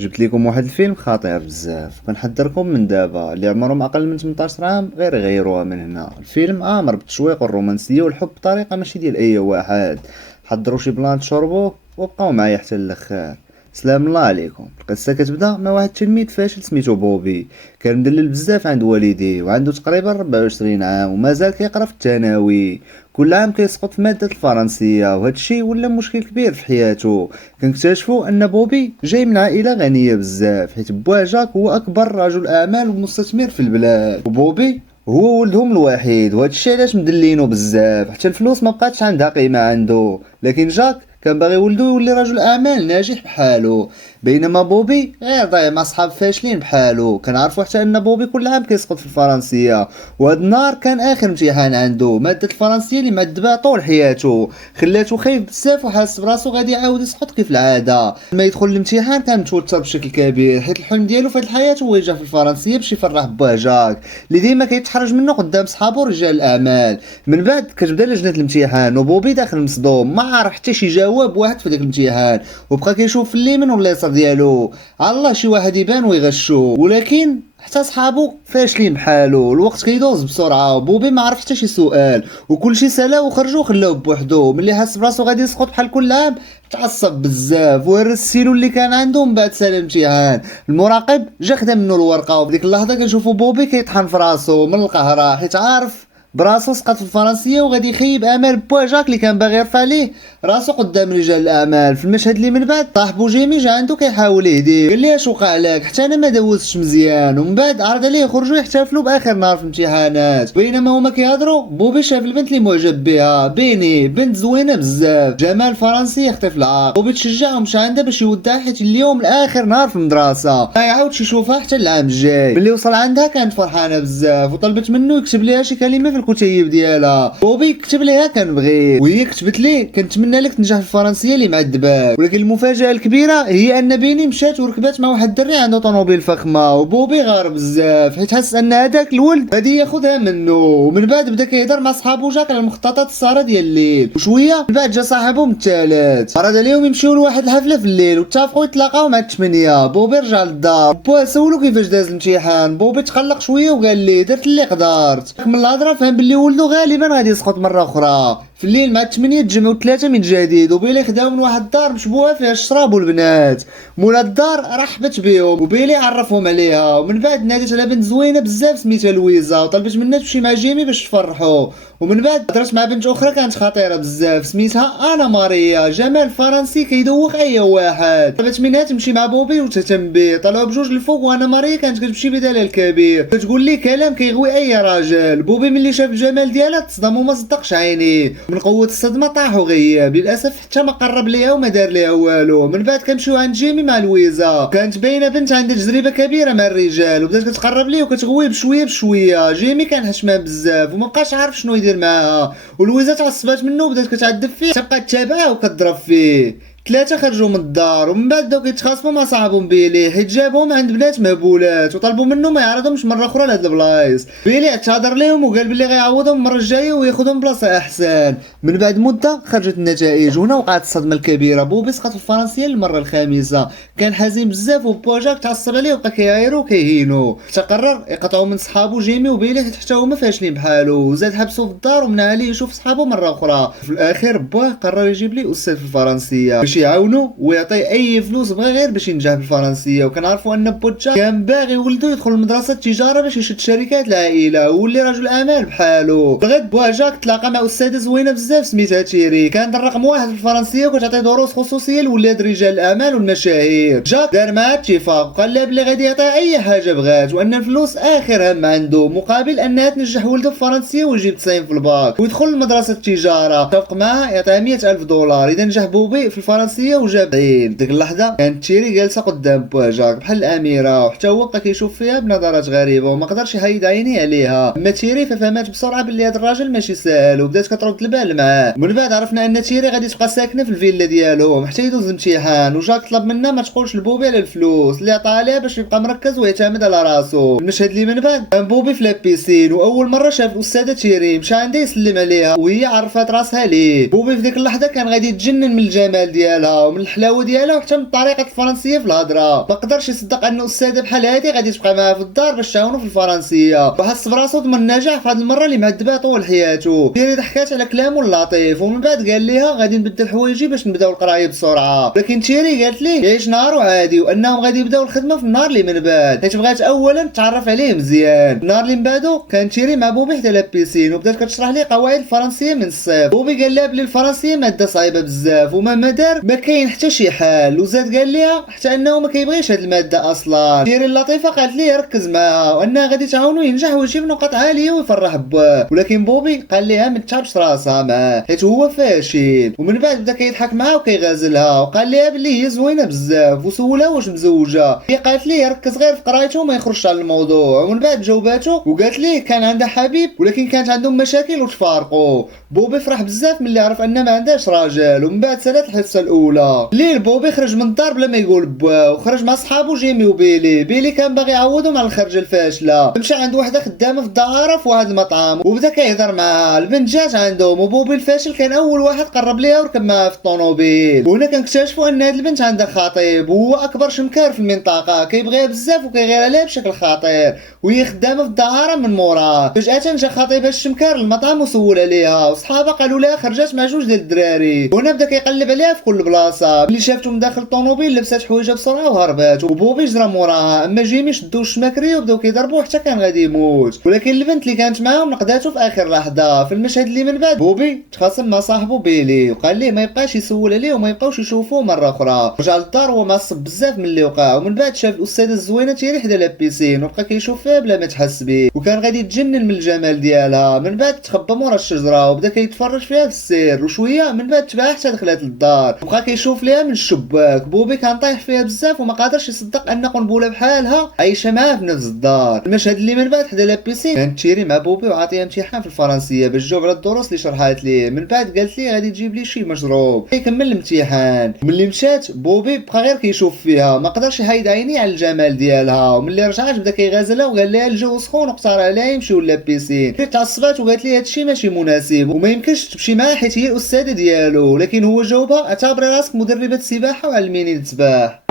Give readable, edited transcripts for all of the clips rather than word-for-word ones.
جبت لكم واحد الفيلم خطير بزاف، كنحذركم من دابا اللي عمرهم اقل من 18 عام غير يغيروها من هنا. الفيلم امر بالتشويق والرومانسيه والحب بطريقه ماشي ديال اي واحد. حضروا شي بلان تشربوه وبقاو معايا حتى الاخر. سلام الله عليكم. القصه كتبدا مع واحد التلميذ فاشل سميتو بوبي، كان مدلل بزاف عند والديه وعنده تقريبا 24 عام ومازال كيقرا في الثانوي. كل عام كيسقط في ماده الفرنسيه وهذا الشيء ولا مشكل كبير في حياته. كنكتشفوا ان بوبي جاي من عائله غنيه بزاف، حيت بواه جاك هو اكبر رجل اعمال ومستثمر في البلاد، وبوبي هو ولدهم الوحيد، وهذا الشيء علاش مدلينو بزاف. حتى الفلوس ما بقاتش عندها قيمه عنده، لكن جاك كان باغي ولدو يولي رجل اعمال ناجح بحالو، بينما بوبي غير ضايع مع صحاب فاشلين بحالو. كنعرفوا حتى ان بوبي كل عام كيسقط في الفرنسيه، وهذا النهار كان اخر امتحان عنده، ماده الفرنسيه اللي معذبها طول حياته خلاتو خايف بزاف وحاس براسو غادي يعاود يسقط كيف العاده. لما يدخل الامتحان كان متوتر بشكل كبير، حيت الحلم ديالو في هذه الحياه هو ينجح في الفرنسيه باش يفرح بواه جاك اللي ديما كيتحرج منه قدام صحابو رجال الاعمال. من بعد كتبدا لجنه الامتحان وبوبي داخل مصدوم، ما عارف حتى شي جواب واحد في داك الامتحان، وبقى كيشوف في اليمين واليسار ديالو على الله شي واحد يبان ويغشو، ولكن حتى صحابو فاشلين بحالو. الوقت كيدوز بسرعه وبوبي ما عرف حتى شي سؤال، وكلشي سالا وخرجوا خلاوه بوحدو. ملي حس براسو غادي يسقط بحال كل عام تعصب بزاف وهرس السيلو اللي كان عنده. من بعد سال الامتحان المراقب جا خدا منه الورقه، وفي ديك اللحظه كنشوفوا بوبي كيطحن في راسو من القهره، حيت عارف براسو سقط في الفرنسيه وغادي يخيب امال بوا جاك اللي كان باغي يرفع ليه راسو قدام رجال الاعمال. في المشهد اللي من بعد صاحبو جيمي جا عنده كيحاول يهديه، قال ليه اش وقع لك حتى انا ما دوزتش مزيان، ومن بعد عرض عليه يخرجوا يحتفلوا باخر نهار في الامتحانات. بينما هما كيهضروا بوبي شاف البنت اللي معجب بها، بيني بنت زوينه بزاف، جمال فرنسي يخطف العار. بوبي تشجع ومشى عندها باش يودها، حيت اليوم الاخر نهار في المدرسه ما يعاودش يشوفها حتى العام الجاي. ملي وصل عندها كانت فرحانه بزاف وطلبت منه يكتب ليها شي كلمه في الكتيب ديالها. بوبي كتب ليها كنبغي، وهي كتبت ليه كنتمنى لك تنجح في الفرنسيه اللي معذباك. ولكن المفاجاه الكبيره هي ان بيني مشات وركبات مع واحد الدري عنده طوموبيل فخمه، وبوبي غار بزاف حيت حس ان هذاك الولد غادي ياخذها منه. ومن بعد بدا كيهضر مع صحابو جاك على المخططات السهره ديال الليل، وشويه من بعد جا صاحبهم الثالث عرض عليهم يمشيو لواحد الحفله في الليل واتفقوا يتلاقاو مع 8. بوبي رجع للدار، بوه سولو كيفاش داز الامتحان. بوبي تقلق شويه وقال لي درت اللي قدرت. من الهضره فهم باللي ولدو غالبا غادي يسقط مره اخرى. في الليل مع 8 تجمعوا 3 من جديد، وبيلي خداو من واحد الدار مشبوهه فيها الشراب والبنات. مولا الدار رحبت بهم وبيلي عرفهم عليها، ومن بعد نادت على بنت زوينه بزاف سميتها لويزا وطلبت منها تمشي مع جيمي باش تفرحوا. ومن بعد هضرت مع بنت اخرى كانت خطيره بزاف سميتها انا ماريا، جمال فرنسي كيدوخ اي واحد. طلبت منها تمشي مع بوبي وتهتم به. طلعوا بجوج الفوق وانا ماريا كانت كتمشي بدلال الكبير كتقول لي كلام كيغوي اي راجل. بوبي ملي شاف الجمال ديالها تصدم وما صدقش عينيه، من قوه الصدمه طاح وغياب للاسف حتى ما قرب ليها وما دار ليها والو. من بعد كنمشيو عند جيمي مع لويزا، كانت باينه بنت عندها تجربه كبيره مع الرجال وبدات كتقرب ليه وكتغوي بشويه بشويه. جيمي كان حشمان بزاف وما بقاش عارف شنو يدير معاها، ولويزا تعصبات منه وبدات كتعذب فيه تبقى تتابعه وكتضرب فيه. 3 خرجوا من الدار ومن بعد بداو كيتخاصموا مع صاحبهم بيلي حيت جابهم عند بنات مهبولات وطلبوا منه ما يعرضهمش مره اخرى لهاد البلايص. بيلي اعتذر لهم وقال بلي غيعوضهم المره الجايه وياخذهم بلاصه احسن. من بعد مده خرجت النتائج وهنا وقعت الصدمه الكبيره. بوبي سقط في الفرنسيه للمره الخامسه، كان حزين بزاف وبواجاك تعصب عليه وبقى كيعايرو وكيهينو. تقرر يقطعوا من صحابو جيمي وبيلي حتى هما فاشلين بحالو، وزاد حبسو في الدار ومنع عليه يشوف صحابو مره اخرى. في الاخير باه قرر يجيب ليه استاذ في الفرنسيه باش يعاونو ويعطيه اي فلوس بغا غير باش ينجح بالفرنسيه. وكنعرفوا ان بوتشا كان باغي ولدو يدخل لمدرسه التجاره باش يشد شركات العائله ويولي رجل اعمال بحالو. بغيت بوا جاك تلاقى مع استاذه زوينه بزاف سميتها تيري، كان الرقم 1 في الفرنسيه وكتعطي دروس خصوصيه لولاد رجال الاعمال والمشاهير. جاك دار معها اتفاق وقال لها بلي غادي يعطيها اي حاجه بغات، وان الفلوس اخر هم عنده مقابل انها تنجح ولده في فرنسيه ويجيب 90 في الباك ويدخل لمدرسه التجاره. اتفق معها يعطيها 100,000 دولار اذا نجح بوبي في الفرنسيه وجاب عين. ديك اللحظه كانت تيري جالسه قدام بواجاك بحال الاميره، وحتى هو بقى كيشوف فيها بنظرات غريبه وما قدرش يحيد عينيه عليها. اما تيري ففهمت بسرعه بلي هذا الراجل ماشي ساهل وبدات كترد البال معاه. من بعد عرفنا ان تيري غادي تبقى ساكنه في الفيلا ديالهم حتى يدوز الامتحان، وجاك طلب منها ما تقولش لبوبي على الفلوس اللي عطاها عليها باش يبقى مركز ويعتمد على راسو. المشهد اللي من بعد كان بوبي في لابيسين واول مره شاف الاستاذه تيري مشى عندها يسلم عليها وهي عرفت راسها ليه. بوبي في ديك اللحظه كان غادي يتجنن من الجمال ديالها ديالها ومن الحلاوه ديالها وحتى من الطريقه الفرنسيه في الهضره. ما قدرش يصدق ان استاذه بحال هذه غادي تبقى معاه في الدار باش تعاونو في الفرنسيه، وحس براسو ضمن النجاح في هذه المره اللي معذبها طول حياته. تيري ضحكات على كلامه اللطيف ومن بعد قال ليها غادي نبدل حوايجي باش نبداو القرايه بسرعه، لكن تيري قالت ليه يعيش نهارو عادي وانهم غادي يبداو الخدمه في النهار اللي من بعد، حيت بغات اولا تعرف عليه مزيان. النهار اللي من بعدو كان تيري مع بوبي حدا لابيسين وبدات كتشرح ليه قواعد الفرنسيه من الصفر. بوبي قال لها بلي الفرنسيه ماده صعيبه بزاف ومهما دار ما كاين حتى شي حل، وزاد قال لها حتى انه ما كيبغيش هاد الماده اصلا. تيري اللطيفه قالت ليه ركز معاها وانها غادي تعاونو ينجح ويجيب نقاط عاليه ويفرح بواه، ولكن بوبي قال ليها ما تتعبش راسها معاه حيت هو فاشل. ومن بعد بدا كيضحك معاها وكيغازلها وقال ليها بلي هي زوينه بزاف وسولها واش مزوجه. هي قالت ليه ركز غير في قرايته وما يخرجش على الموضوع. ومن بعد جاوباتو وقالت ليه كان عندها حبيب ولكن كانت عندهم مشاكل وتفارقوا. بوبي فرح بزاف ملي عرف ان ما عندهاش راجل. ومن بعد سالات الحصه الاولى. الليل بوبي خرج من الدار بلا ما يقول بواه وخرج مع صحابو جيمي وبيلي. بيلي كان باغي يعوضهم على الخرجه الفاشله، مشى عند وحده خدامه في الدهاره في واحد المطعم وبدا كيهضر معاها. البنت جات عندهم وبوبي الفاشل كان اول واحد قرب ليها وركب معاها في الطوموبيل. وهنا كنكتشفوا ان هاد البنت عندها خطيب وهو اكبر شمكار في المنطقه، كيبغيها بزاف وكيغير عليها بشكل خطير وهي خدامه في الدهاره من موراه. فجاه جا خطيبها الشمكار للمطعم وسول عليها وصحابها قالوا لها خرجات مع جوج ديال الدراري. وهنا بدا كيقلب عليها في كل بلاصه. ملي شافته من داخل الطوموبيل لبسات حوايجها بسرعه وهربات وبوبي جرى موراها. اما جيمي شدو الشماكري وبداو كيضربوه حتى كان غادي يموت، ولكن البنت اللي كانت معاهم نقداتو في اخر لحظه. في المشهد اللي من بعد بوبي تخاصم مع صاحبه بيلي وقال ليه ما يبقاش يسول عليه وما يبقاوش يشوفوه مره اخرى. رجع للدار وهو معصب بزاف من اللي وقع. ومن بعد شاف الاستاذه الزوينه تيري حدا لابيسين وبقى كيشوف فيها بلا ما تحس به وكان غادي يتجنن من الجمال ديالها. من بعد تخبى مورا الشجره وبدا كيتفرج فيها في السير وشويه من بعد تباع حتى دخلت للدار وبقى كيشوف ليها من الشباك. بوبي كان طايح فيها بزاف وما قادرش يصدق ان قنبله بحالها عايشه معاه في نفس الدار. المشهد اللي من بعد حدا لابيسين كانت تيري مع بوبي وعاطيه امتحان في الفرنسيه باش تجاوب على الدروس اللي شرحات ليه. من بعد قالت ليه غادي تجيب لي شي مشروب يكمل الامتحان. ملي مشات بوبي بقى غير كيشوف فيها ما قدرش يحيد عينيه على الجمال ديالها. وملي رجعت بدا كيغازلها وقال لها الجو سخون واقترح عليها يمشيو لابيسين. تعصبات وقالت ليه هادشي ماشي مناسب وما يمكنش تمشي معاه حيت هي الاستاذه ديالو. لكن هو جاوبها اعتبري راسك مدربه سباحه وعلميني السباح.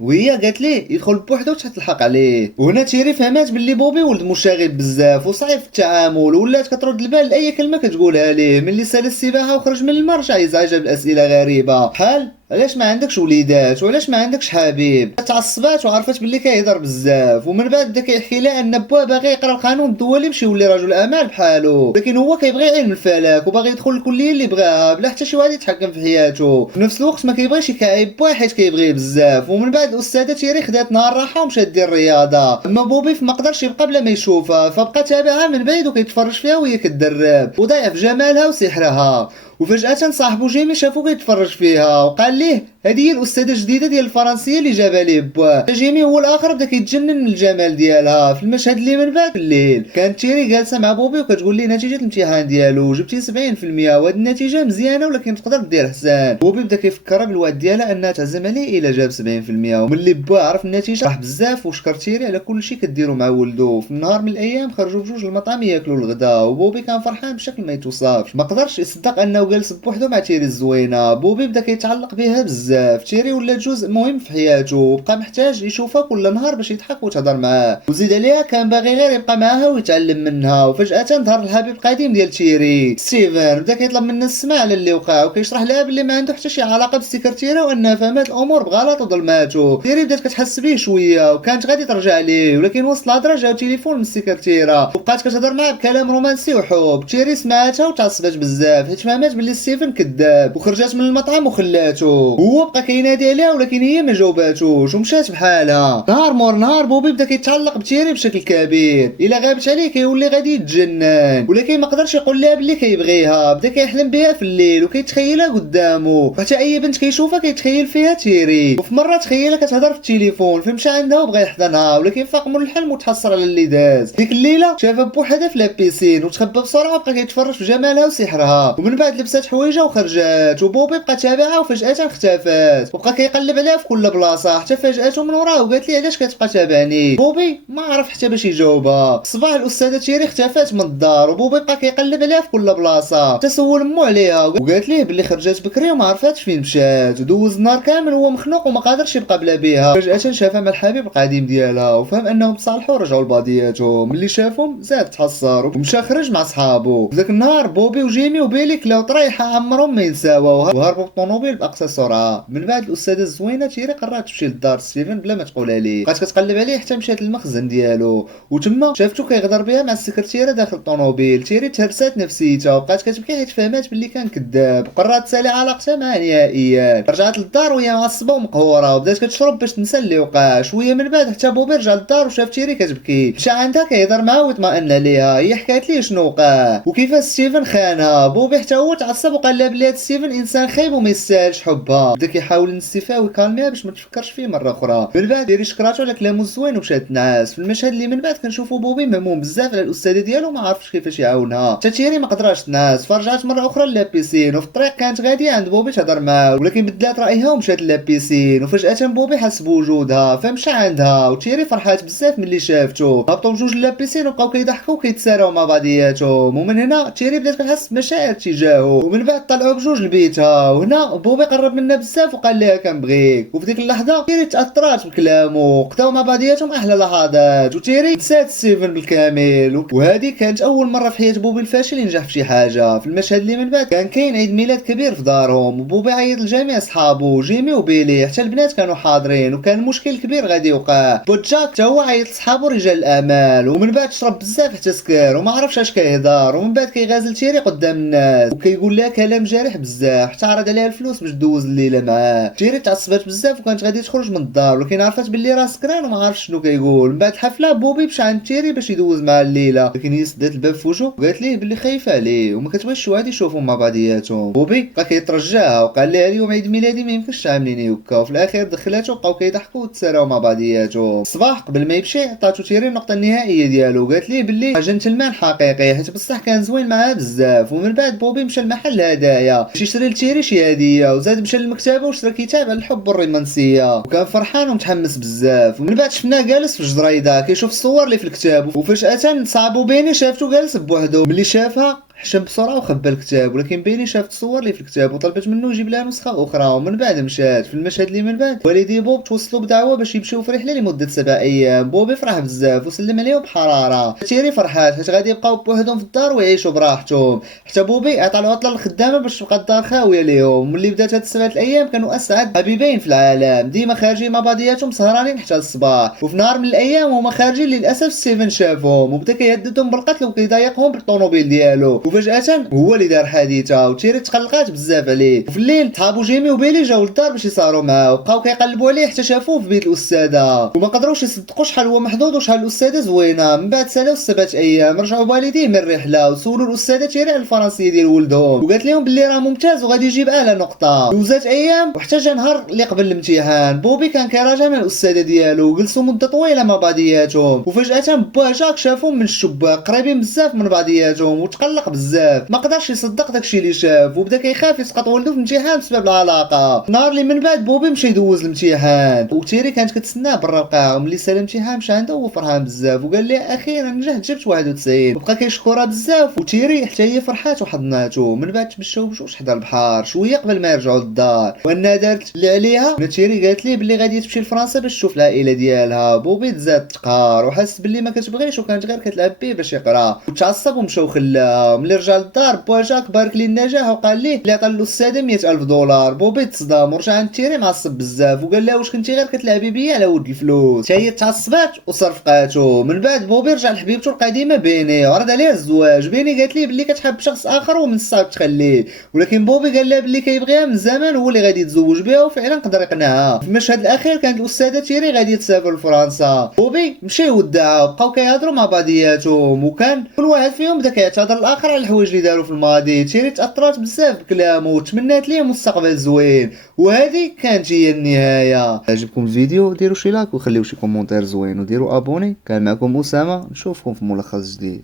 وهي قالت ليه يدخل بوحدو حتى تلحق عليه. وهنا تيري فهمات باللي بوبي ولد مشاغب بزاف وصعيب في التعامل ولات كترد البال لاي كلمه كتقولها ليه. ملي سال السباحه وخرج من الماء رجع يزعجها بالاسئله غريبه بحال علاش ما عندكش وليدات وعلاش ما عندكش حبيب. تعصبات وعرفت باللي كيهضر بزاف. ومن بعد بدا كيحكي لها ان بواه باغي يقرا القانون الدولي باش يولي رجل اعمال بحالو، لكن هو كيبغي علم الفلك وباغي يدخل الكليه اللي بغاها بلا حتى شي واحد يتحكم في حياته. في نفس الوقت ما كيبغيش يكعب بواه حيت كيبغيه بزاف. ومن بعد الاستاذه تيري خدات نهار راحه ومشات دير الرياضه. اما بوبي فما قدرش يبقى بلا ما يشوفها فبقى تابعها من بعيد وكيتفرج فيها وهي كتدرب وضيع في جمالها وسحرها. وفجأة صاحبو جيمي شافو كيتفرج فيها وقال ليه هذه هي الاستاذه الجديده ديال الفرنسيه اللي جابها ليه بواه. جيمي هو الاخر بدا كيتجنن من الجمال ديالها. في المشهد اللي من بعد الليل كانت تيري جالسه مع بوبي وكتقول ليه نتيجه الامتحان ديالو جبتي 70% وهاد النتيجه مزيانه ولكن تقدر دير احسن. بوبي بدا كيفكرها بالوعد ديالها انها تعزم عليه الا جاب 70%. وملي بواه عرف النتيجه فرح بزاف وشكر تيري على كل شيء كديرو مع ولدو. في النهار من الايام خرجوا بجوج للمطعم ياكلوا الغداء وبوبي كان فرحان بشكل ما يتوصفش. ما قدرش يصدق انه جالس بوحدو مع تيري الزوينه. بوبي بدا كيتعلق بها بزاف. تيري ولات جزء مهم في حياته وبقى محتاج يشوفها كل نهار باش يضحك وتهضر معاه. وزيد عليها كان باغي غير يبقى معاها ويتعلم منها. وفجاه ظهر الحبيب القديم ديال تيري ستيفن بدا كيطلب منها السماع على اللي وقع وكيشرح لها بلي ما عنده حتى شي علاقه بالسكرتيره وانها فهمات الامور بغلط وظلماتو. تيري بدات كتحس بيه شويه وكانت غادي ترجع ليه ولكن وسط الهضره جاو تليفون من السكرتيره وبقات كتهضر معاه بكلام رومانسي وحب. تيري سمعتها وتعصبات بزاف حيت فهمات بلي ستيفن كذاب وخرجت من المطعم وخلاتو. هو بقى كينادي عليها ولكن هي ما جاوباتوش ومشات بحالها. نهار مور نهار بوبي بدا كيتعلق بتيري بشكل كبير. الا غابت عليه كيولي غادي يتجنن ولكن ما قدرش يقول لها بلي كيبغيها. بدا كيحلم بها في الليل وكيتخيلها قدامه حتى اي بنت كيشوفها كيتخيل فيها تيري. وفي مره تخيلها كتهضر في التليفون فمشى عندها وبغى يحضنها ولكن فاق من الحلم وتحسر على اللي داز. ديك الليله شافها بوحدها في لابيسين وتخبى بسرعه وبقى كيتفرج في جمالها وسحرها. ومن بعد لبسات حوايجها وخرجات وبوبي بقى تابعها وفجاه اختفت. شافات وبقى كيقلب عليها في كل بلاصه حتى فاجاتو من وراه وقالت لي علاش كتبقى تابعني. بوبي ما عرف حتى باش يجاوبها. صباح الاستاذه تيري اختفات من الدار وبوبي بقى كيقلب عليها في كل بلاصه حتى سول مو عليها وقالت ليه بلي خرجات بكري وما عرفاتش فين مشات ودوز النهار كامل وهو مخنوق وما قادرش يبقى بلا بها. فجاه شافها مع الحبيب القديم ديالها وفهم انهم تصالحوا ورجعوا لبعضياتهم. ملي شافهم زاد تحسر ومشى خرج مع صحابو. ذاك النهار بوبي وجيمي وبيلي كلاو طريحه عمرهم ما ينساوها وهربوا بالطوموبيل باقصى سرعه. من بعد الاستاذه الزوينه تيري قررت تمشي للدار ستيفن بلا ما تقولها ليه. بقات كتقلب عليه حتى مشات للمخزن ديالو وتما شافتو كيغدر بها مع السكرتيره داخل الطوموبيل. تيري تهرسات نفسيتها وبقات كتبكي حيت فهمات بلي كان كذاب وقررت تسالي علاقتها معاه نهائيا. رجعت للدار وهي معصبه ومقهوره وبدات كتشرب باش تنسى اللي وقع. شويه من بعد حتى بوبي رجع للدار وشاف تيري كتبكي. مشى عندها كيهضر معاها ويطمئن عليها. هي حكات ليه شنو وقع وكيفاش ستيفن خانها. بوبي حتى هو تعصب وقال لها بلي هاد ستيفن انسان خايب وما يستاهلش حبها. بدا كيحاول ينسيفها ويكالميها باش ما تفكرش فيه مره اخرى. من بعد تيري شكراتو على كلامو الزوين ومشات تنعس. في المشهد اللي من بعد كنشوفو بوبي مهموم بزاف على الاستاذه ديالو ما عرفش كيفاش يعاونها. حتى تيري ما قدراش تنعس فرجعت مره اخرى لابيسين وفي الطريق كانت غاديه عند بوبي تهضر معاه ولكن بدلات رايها ومشات لابيسين. وفجاه بوبي حس بوجودها فمشى عندها وتيري فرحات بزاف ملي شافتو. هبطوا بجوج لابيسين وبقاو كيضحكوا وكيتساراو مع بعضياتهم. ومن هنا تيري بدات كتحس بمشاعر تجاهه. ومن بعد طلعوا بجوج لبيتها وهنا بوبي قرب منها بزاف وقال لها كنبغيك. وفي ديك اللحظه تيري تاثرات بكلامه قضاو مع بعضياتهم احلى لحظات وتيري نسات ستيفن بالكامل. وهذه كانت اول مره في حياه بوبي الفاشل ينجح في شي حاجه. في المشهد اللي من بعد كان كاين عيد ميلاد كبير في دارهم وبوبي عيط لجميع صحابو جيمي وبيلي حتى البنات كانوا حاضرين وكان مشكل كبير غادي يوقع. بوجاك حتى هو عيط لصحابو رجال الاعمال. ومن بعد شرب بزاف حتى سكر وما عرفش اش كيهضر. ومن بعد كيغازل تيري قدام الناس وكيقول لها كلام جارح بزاف حتى عرض عليها الفلوس باش دوز الليله معاه. تيري تعصبات بزاف وكانت غادي تخرج من الدار ولكن عرفت باللي راه سكران وما عرفش شنو كيقول. من بعد الحفله بوبي مشى عند تيري باش يدوز معاه الليله لكن هي سدات الباب في وجهه وقالت ليه باللي خايفه عليه وما كتبغيش شو هادي يشوفوا مع بعضياتهم. بوبي بقى كيترجاها وقال لها اليوم عيد ميلادي ما يمكنش تعامليني هكا. وفي الاخير دخلاتو وبقاو كيضحكوا وتساراو مع بعضياتهم. الصباح قبل ما يمشي عطاتو تيري النقطه النهائيه ديالو قالت ليه باللي جنتلمان حقيقي حيت بصح كان زوين معاها بزاف. ومن بعد بوبي مشى لمحل هدايا باش يشري لتيري شي هديه وزاد مشى للمكتبه وشرى كتاب على الحب والرومانسيه وكان فرحان ومتحمس بزاف. ومن بعد شفناه جالس في الجريده كيشوف الصور اللي في الكتاب وفجاه صاحبو بيني شافتو جالس بوحدو. ملي شافها حشم بسرعه وخبى الكتاب ولكن بيني شافت الصور اللي في الكتاب وطلبت منه يجيب لها نسخه اخرى. ومن بعد مشات. في المشهد اللي من بعد والدي بوب توصلوا بدعوه باش يمشيو في رحله لمده 7 ايام. بوبي فرح بزاف وسلم عليهم بحراره. تيري فرحات حيت غادي يبقاو بوحدهم في الدار ويعيشوا براحتهم. حتى بوبي عطى العطله للخدامه باش تبقى الدار خاويه ليهم. ملي بدات هاد 7 الايام كانوا اسعد حبيبين في العالم ديما خارجين مع بعضياتهم سهرانين حتى الصباح. وفي نهار من الايام هما خارجين للاسف ستيفن شافهم وبدا كيهددهم بالقتل وكيضايقهم بالطوموبيل ديالو وفجاه هو اللي دار حادثه وتيري تقلقات بزاف عليه. وفي الليل صحابو جيمي وبيلي جاو للدار باش يسهروا معاه وبقاو كيقلبوا عليه حتى شافوه في بيت الاستاذه وما قدروش يصدقوا شحال هو محظوظ وشحال الاستاذه زوينه. من بعد سالاو 7 ايام رجعوا والديه من الرحله وسولوا الاستاذه تيري على الفرنسيه ديال ولدهم وقالت لهم باللي راه ممتاز وغادي يجيب اعلى نقطه. دوزات ايام وحتى جا نهار اللي قبل الامتحان بوبي كان كيراجع مع الاستاذه ديالو وجلسوا مده طويله مع بعضياتهم. وفجاه باه جاك شافهم من الشباك قريبين بزاف من بعضياتهم وتقلق بزاف ما قدرش يصدق داكشي اللي شاف وبدا كيخاف يسقط ولده في الامتحان بسبب العلاقه. النهار اللي من بعد بوبي مشى يدوز الامتحان وتيري كانت كتسناه برا القاعه. وملي سال الامتحان مشى عنده وهو فرحان بزاف وقال ليه اخيرا نجحت جبت 91 وبقى كيشكرها بزاف. وتيري حتى هي فرحات وحضناتو. من بعد تمشاو بجوج حدا البحر شويه قبل ما يرجعوا للدار وانها دارت اللي عليها. تيري قالت ليه باللي غادي تمشي لفرنسا باش تشوف العائله ديالها. بوبي تزاد تقهر وحس باللي ما كتبغيش وكانت غير كتلعب بيه باش يقرا وتعصب ومشاو خلاها. ملي رجع للدار با جاك بارك ليه النجاح وقال ليه اللي عطى الاستاذه 100,000 دولار. بوبي تصدم ورجع عند تيري معصب بزاف وقال لها واش كنتي غير كتلعبي بيا على ود الفلوس. حتى هي تعصبات وصرفقاتو. من بعد بوبي رجع لحبيبته القديمه بيني وعرض عليها الزواج. بيني قالت ليه باللي كتحب شخص اخر ومن الصعب تخليه ولكن بوبي قال لها باللي كيبغيها من زمان هو اللي غادي يتزوج بها وفعلا قدر يقنعها. في المشهد الاخير كانت الاستاذه تيري غادي تسافر لفرنسا. بوبي مشى يودعها وبقاو كيهضروا مع بعضياتهم وكان كل واحد فيهم بدا كيعتذر الاخر على الحوايج اللي داروا في الماضي. تيري تاثرات بزاف بكلامه وتمنات ليه مستقبل زوين وهذه كانت هي النهايه. عجبكم الفيديو ديروا شي لايك وخليو شي كومونتير زوين وديروا ابوني. كان معكم اسامه نشوفكم في ملخص جديد.